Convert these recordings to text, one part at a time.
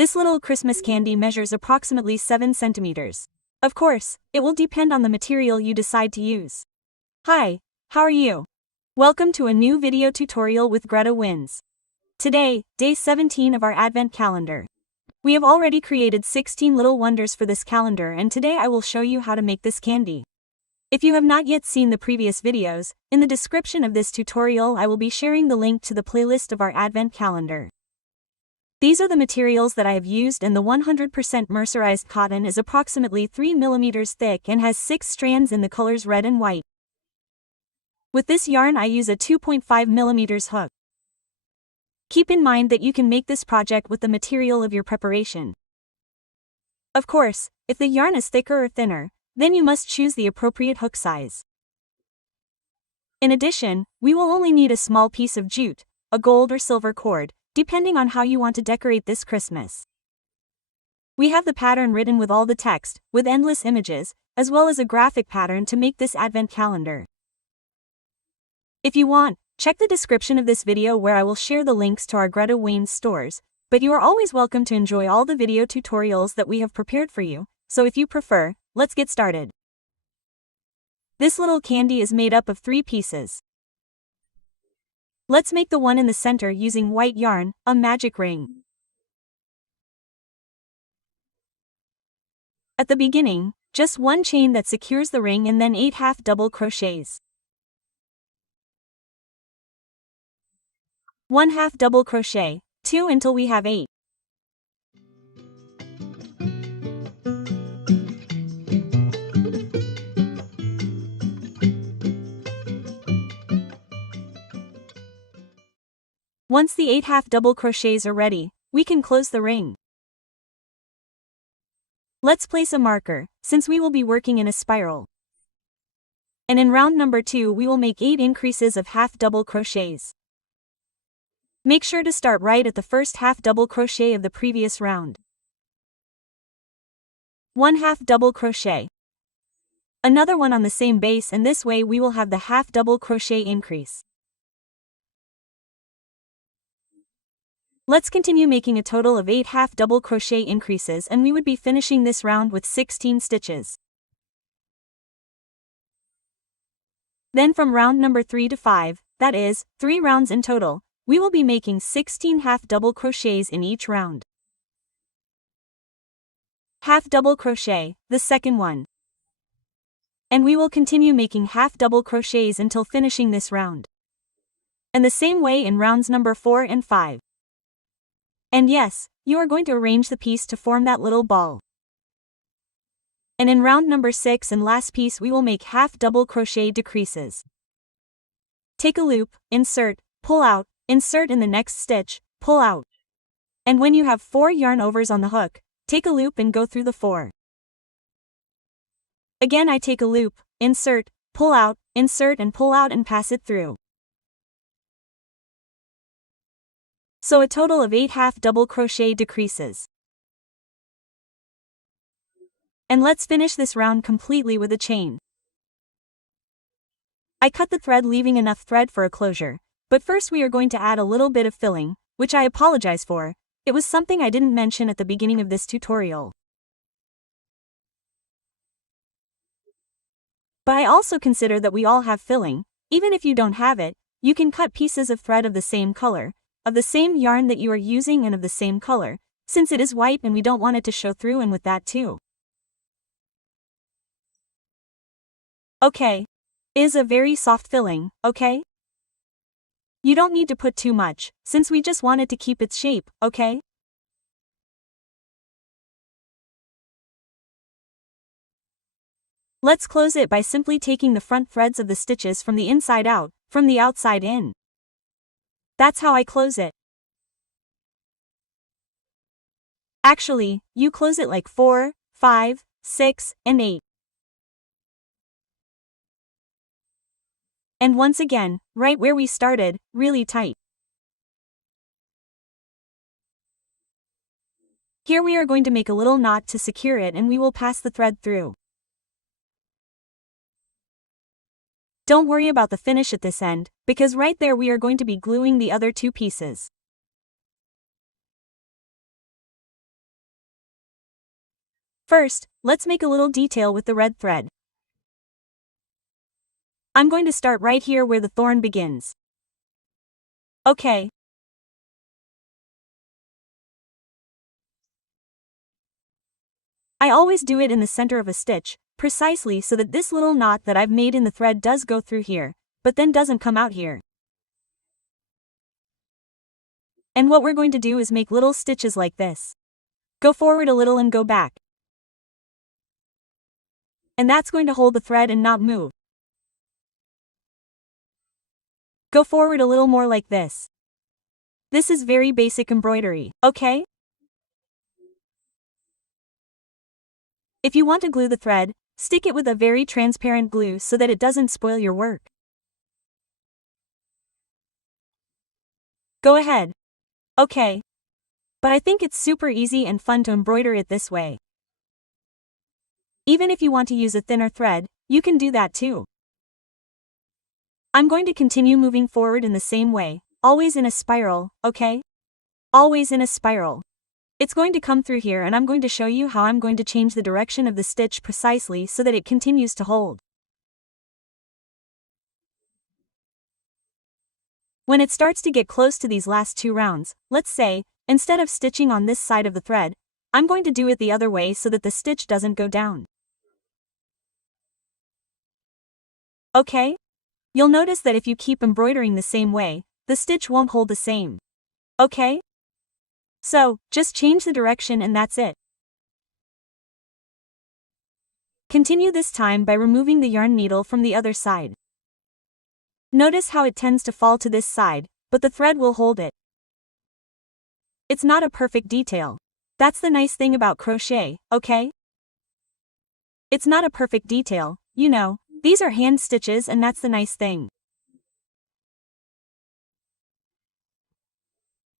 This little Christmas candy measures approximately 7 centimeters. Of course, it will depend on the material you decide to use. Hi, how are you? Welcome to a new video tutorial with GretaWings. Today, day 17 of our Advent calendar. We have already created 16 little wonders for this calendar, and today I will show you how to make this candy. If you have not yet seen the previous videos, in the description of this tutorial I will be sharing the link to the playlist of our Advent calendar. These are the materials that I have used, and the 100% mercerized cotton is approximately 3 mm thick and has 6 strands in the colors red and white. With this yarn I use a 2.5 mm hook. Keep in mind that you can make this project with the material of your preparation. Of course, if the yarn is thicker or thinner, then you must choose the appropriate hook size. In addition, we will only need a small piece of jute, a gold or silver cord, depending on how you want to decorate this Christmas. We have the pattern written with all the text, with endless images, as well as a graphic pattern to make this Advent calendar. If you want, check the description of this video where I will share the links to our GretaWings stores, but you are always welcome to enjoy all the video tutorials that we have prepared for you, so if you prefer, let's get started. This little candy is made up of 3 pieces. Let's make the one in the center using white yarn, a magic ring. At the beginning, just 1 chain that secures the ring and then 8 half double crochets. 1 half double crochet, 2 until we have 8. Once the 8 half double crochets are ready, we can close the ring. Let's place a marker, since we will be working in a spiral. And in round number 2 we will make 8 increases of half double crochets. Make sure to start right at the first half double crochet of the previous round. 1 half double crochet. Another one on the same base, and this way we will have the half double crochet increase. Let's continue making a total of 8 half double crochet increases, and we would be finishing this round with 16 stitches. Then from round number 3 to 5, that is, 3 rounds in total, we will be making 16 half double crochets in each round. Half double crochet, the second one. And we will continue making half double crochets until finishing this round. And the same way in rounds number 4 and 5. And yes, you are going to arrange the piece to form that little ball. And in round number 6 and last piece we will make half double crochet decreases. Take a loop, insert, pull out, insert in the next stitch, pull out. And when you have 4 yarn overs on the hook, take a loop and go through the 4. Again I take a loop, insert, pull out, insert and pull out and pass it through. So a total of 8 half double crochet decreases. And let's finish this round completely with a chain. I cut the thread leaving enough thread for a closure, but first we are going to add a little bit of filling, which I apologize for, it was something I didn't mention at the beginning of this tutorial. But I also consider that we all have filling. Even if you don't have it, you can cut pieces of thread of the same color, of the same yarn that you are using and of the same color, since it is white and we don't want it to show through, and with that too. Okay. Is a very soft filling, okay? You don't need to put too much, since we just want it to keep its shape, okay? Let's close it by simply taking the front threads of the stitches from the inside out, from the outside in. That's how I close it. Actually, you close it like 4, 5, 6, and 8. And once again, right where we started, really tight. Here we are going to make a little knot to secure it, and we will pass the thread through. Don't worry about the finish at this end, because right there we are going to be gluing the other 2 pieces. First, let's make a little detail with the red thread. I'm going to start right here where the thorn begins. Okay. I always do it in the center of a stitch, precisely so that this little knot that I've made in the thread does go through here, but then doesn't come out here. And what we're going to do is make little stitches like this. Go forward a little and go back. And that's going to hold the thread and not move. Go forward a little more like this. This is very basic embroidery, okay? If you want to glue the thread, stick it with a very transparent glue so that it doesn't spoil your work. Go ahead. Okay. But I think it's super easy and fun to embroider it this way. Even if you want to use a thinner thread, you can do that too. I'm going to continue moving forward in the same way, always in a spiral, okay? Always in a spiral. It's going to come through here and I'm going to show you how I'm going to change the direction of the stitch precisely so that it continues to hold. When it starts to get close to these last two rounds, let's say, instead of stitching on this side of the thread, I'm going to do it the other way so that the stitch doesn't go down. Okay? You'll notice that if you keep embroidering the same way, the stitch won't hold the same. Okay? So, just change the direction and that's it. Continue this time by removing the yarn needle from the other side. Notice how it tends to fall to this side, but the thread will hold it. It's not a perfect detail. That's the nice thing about crochet, okay? It's not a perfect detail, you know, these are hand stitches and that's the nice thing.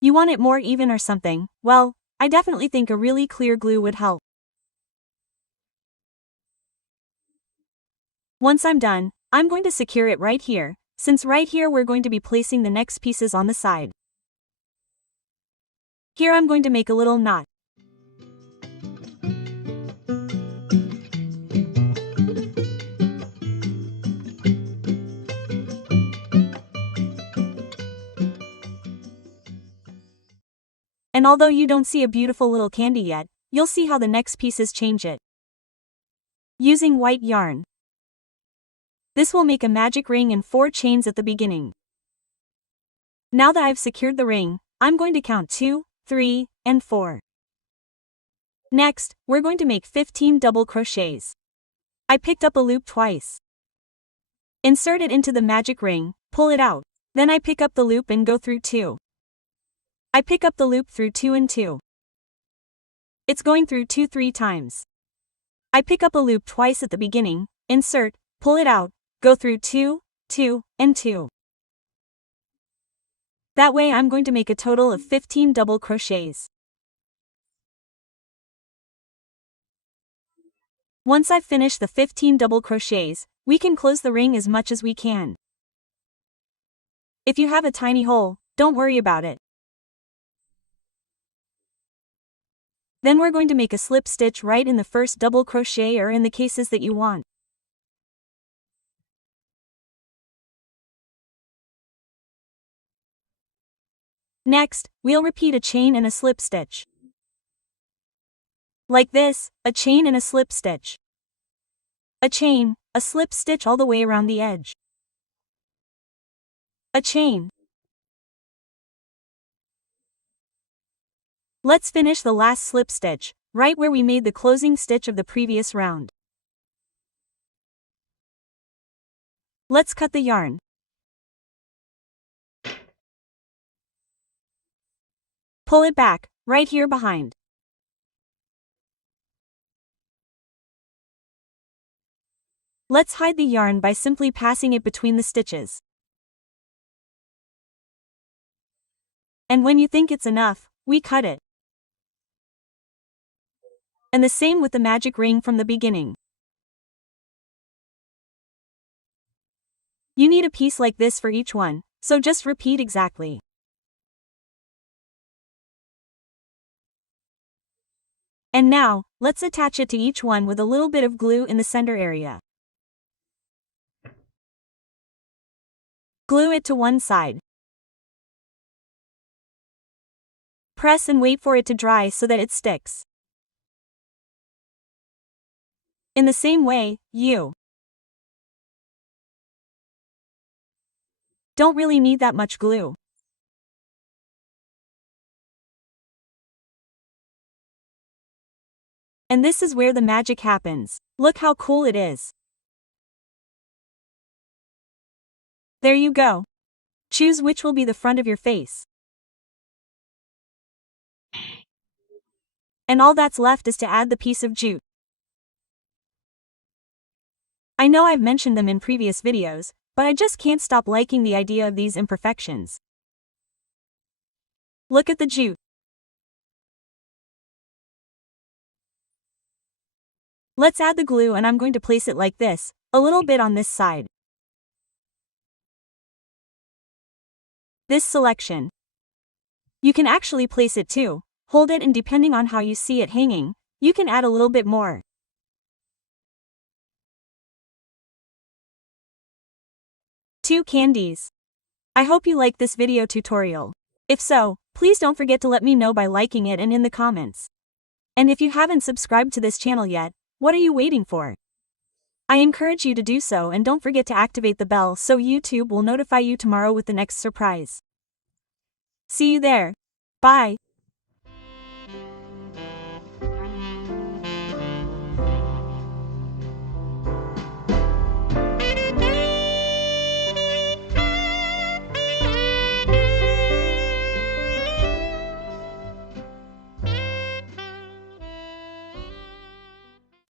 You want it more even or something? Well, I definitely think a really clear glue would help. Once I'm done, I'm going to secure it right here, since right here we're going to be placing the next pieces on the side. Here I'm going to make a little knot. And although you don't see a beautiful little candy yet, you'll see how the next pieces change it. Using white yarn. This will make a magic ring and 4 chains at the beginning. Now that I've secured the ring, I'm going to count 2, 3, and 4. Next, we're going to make 15 double crochets. I picked up a loop twice. Insert it into the magic ring, pull it out. Then I pick up the loop and go through 2. I pick up the loop through 2 and 2. It's going through 2 3 times. I pick up a loop twice at the beginning, insert, pull it out, go through 2, 2, and 2. That way I'm going to make a total of 15 double crochets. Once I've finished the 15 double crochets, we can close the ring as much as we can. If you have a tiny hole, don't worry about it. Then we're going to make a slip stitch right in the first double crochet or in the cases that you want. Next, we'll repeat a chain and a slip stitch. Like this, a chain and a slip stitch. A chain, a slip stitch all the way around the edge. A chain. Let's finish the last slip stitch, right where we made the closing stitch of the previous round. Let's cut the yarn. Pull it back, right here behind. Let's hide the yarn by simply passing it between the stitches. And when you think it's enough, we cut it. And the same with the magic ring from the beginning. You need a piece like this for each one, so just repeat exactly. And now, let's attach it to each one with a little bit of glue in the center area. Glue it to one side. Press and wait for it to dry so that it sticks. In the same way, you don't really need that much glue. And this is where the magic happens. Look how cool it is. There you go. Choose which will be the front of your face. And all that's left is to add the piece of jute. I know I've mentioned them in previous videos, but I just can't stop liking the idea of these imperfections. Look at the jute. Let's add the glue, and I'm going to place it like this, a little bit on this side. This selection. You can actually place it too, hold it, and depending on how you see it hanging, you can add a little bit more. Two candies. I hope you liked this video tutorial. If so, please don't forget to let me know by liking it and in the comments. And if you haven't subscribed to this channel yet, what are you waiting for? I encourage you to do so, and don't forget to activate the bell so YouTube will notify you tomorrow with the next surprise. See you there. Bye.